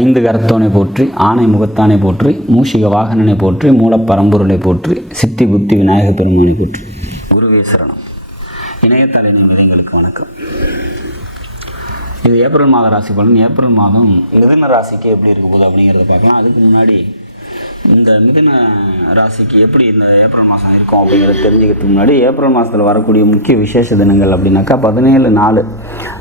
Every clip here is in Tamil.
ஐந்து கரத்தோனை போற்றி, ஆணை முகத்தானை போற்றி, மூஷிக வாகனனை போற்றி, மூலப்பரம்பொருளை போற்றி, சித்தி புத்தி விநாயக பெருமானை போற்றி. குருவே சரணம். இணையத்தால் எங்களுக்கு வணக்கம். இது ஏப்ரல் மாத ராசி பலன். ஏப்ரல் மாதம் மிதுன ராசிக்கு எப்படி இருக்க போகுது அப்படிங்கிறத பார்க்கலாம். அதுக்கு முன்னாடி இந்த மிதுன ராசிக்கு எப்படி இந்த ஏப்ரல் மாதம் இருக்கும் அப்படிங்கிறத தெரிஞ்சுக்கிறதுக்கு முன்னாடி, ஏப்ரல் மாதத்தில் வரக்கூடிய முக்கிய விசேஷ தினங்கள் அப்படின்னாக்கா 17/4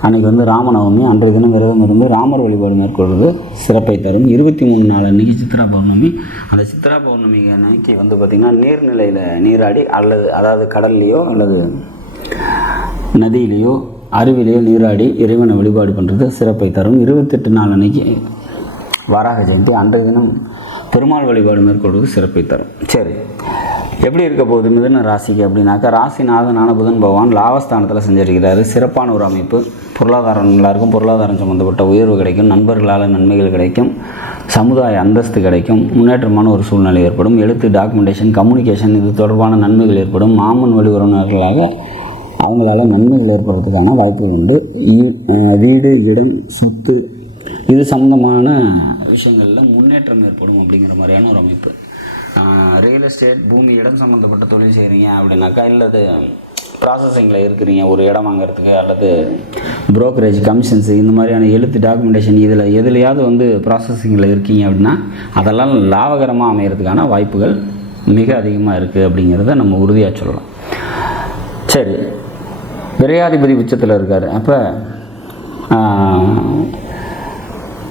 அன்றைக்கி ராமநவமி. அன்றைய தினம் விரதம் இருந்து ராமர் வழிபாடு மேற்கொள்வது சிறப்பை தரும். 23/4 அன்றைக்கி சித்ரா பௌர்ணமி. அந்த சித்ரா பௌர்ணமி அன்னைக்கு பார்த்திங்கன்னா நீர்நிலையில் நீராடி அதாவது கடல்லையோ அல்லது நதியிலையோ அருவிலையோ நீராடி இறைவனை வழிபாடு பண்ணுறது சிறப்பை தரும். 28 அன்னைக்கு வராக ஜெயந்தி. அன்றைய தினம் பெருமாள் வழிபாடு மேற்கொள்வது சிறப்பை தரும். சரி, எப்படி இருக்க போகுது மிதுன ராசிக்கு அப்படின்னாக்கா, ராசிநாதனான புதன் பகவான் லாபஸ்தானத்தில் செஞ்சிருக்கிறாரு. சிறப்பான ஒரு அமைப்பு. பொருளாதாரம் நல்லாயிருக்கும். பொருளாதாரம் சம்மந்தப்பட்ட உயர்வு கிடைக்கும். நண்பர்களால் நன்மைகள் கிடைக்கும். சமுதாய அந்தஸ்து கிடைக்கும். முன்னேற்றமான ஒரு சூழ்நிலை ஏற்படும். எழுத்து, டாக்குமெண்டேஷன், கம்யூனிகேஷன் இது தொடர்பான நன்மைகள் ஏற்படும். மாமன் வழி உறவினர்களாக அவங்களால நன்மைகள் ஏற்படுறதுக்கான வாய்ப்புகள் உண்டு. வீடு, இடம், சொத்து இது சம்மந்தமான விஷயங்களில் முன்னேற்றம் ஏற்படும் அப்படிங்கிற மாதிரியான ஒரு அமைப்பு. ரியல் எஸ்டேட், பூமி, இடம் சம்மந்தப்பட்ட தொழில் செய்கிறீங்க அப்படின்னாக்கா, இல்லது ப்ராசஸிங்கில் இருக்கிறீங்க ஒரு இடம் வாங்கிறதுக்கு, அல்லது புரோக்கரேஜ், கமிஷன்ஸு இந்த மாதிரியான எழுத்து, டாக்குமெண்டேஷன் இதில் எதுலையாவது ப்ராசஸிங்கில் இருக்கீங்க அப்படின்னா அதெல்லாம் லாபகரமாக அமைகிறதுக்கான வாய்ப்புகள் மிக அதிகமாக இருக்குது அப்படிங்கிறத நம்ம உறுதியாக சொல்லலாம். சரி, விரையாதிபதி உச்சத்தில் இருக்கார். அப்போ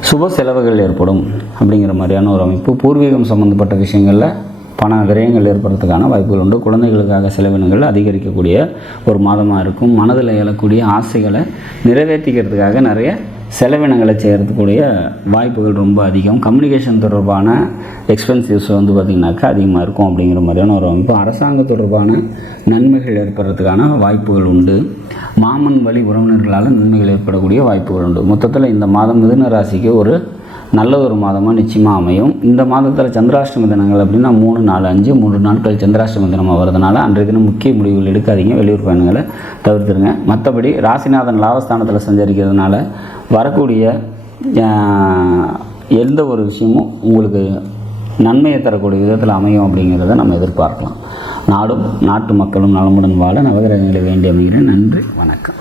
சுப செலவுகள் ஏற்படும் அப்படிங்கிற மாதிரியான ஒரு அமைப்பு. பூர்வீகம் சம்மந்தப்பட்ட விஷயங்களில் பண விரயங்கள் ஏற்படுறதுக்கான வாய்ப்புகள் உண்டு. குழந்தைகளுக்காக செலவினங்கள் அதிகரிக்கக்கூடிய ஒரு மாதமாக இருக்கும். மனதில் எழக்கூடிய ஆசைகளை நிறைவேற்றிக்கிறதுக்காக நிறைய செலவினங்களை செய்கிறதுக்கூடிய வாய்ப்புகள் ரொம்ப அதிகம். கம்யூனிகேஷன் தொடர்பான எக்ஸ்பென்சிவ்ஸ் பார்த்திங்கனாக்கா அதிகமாக இருக்கும் அப்படிங்கிற மாதிரியான ஒரு அமைப்பு. அரசாங்க தொடர்பான நன்மைகள் ஏற்படுறதுக்கான வாய்ப்புகள் உண்டு. மாமன் வழி உறவினர்களால் நன்மைகள் ஏற்படக்கூடிய வாய்ப்புகள் உண்டு. மொத்தத்தில் இந்த மாதம் மிதுன ராசிக்கு ஒரு நல்ல ஒரு மாதமாக நிச்சயமாக அமையும். இந்த மாதத்தில் சந்திராஷ்டம தினங்கள் அப்படின்னா 3, 4, 5 3 நாட்கள் சந்திராஷ்டம தினமாக வருதுனால அன்றைய தினம் முக்கிய முடிவுகள் எடுக்காதீங்க. வெளியூர் பயணங்களை தவிர்த்துருங்க. மற்றபடி ராசிநாதன் லாபஸ்தானத்தில் சஞ்சரிக்கிறதுனால வரக்கூடிய எந்த ஒரு விஷயமும் உங்களுக்கு நன்மையை தரக்கூடிய விதத்தில் அமையும் அப்படிங்கிறத நம்ம எதிர்பார்க்கலாம். நாடும் நாட்டு மக்களும் நலமுடன் வாழ நவகிரகங்களை வேண்டி அமைகிறேன். நன்றி, வணக்கம்.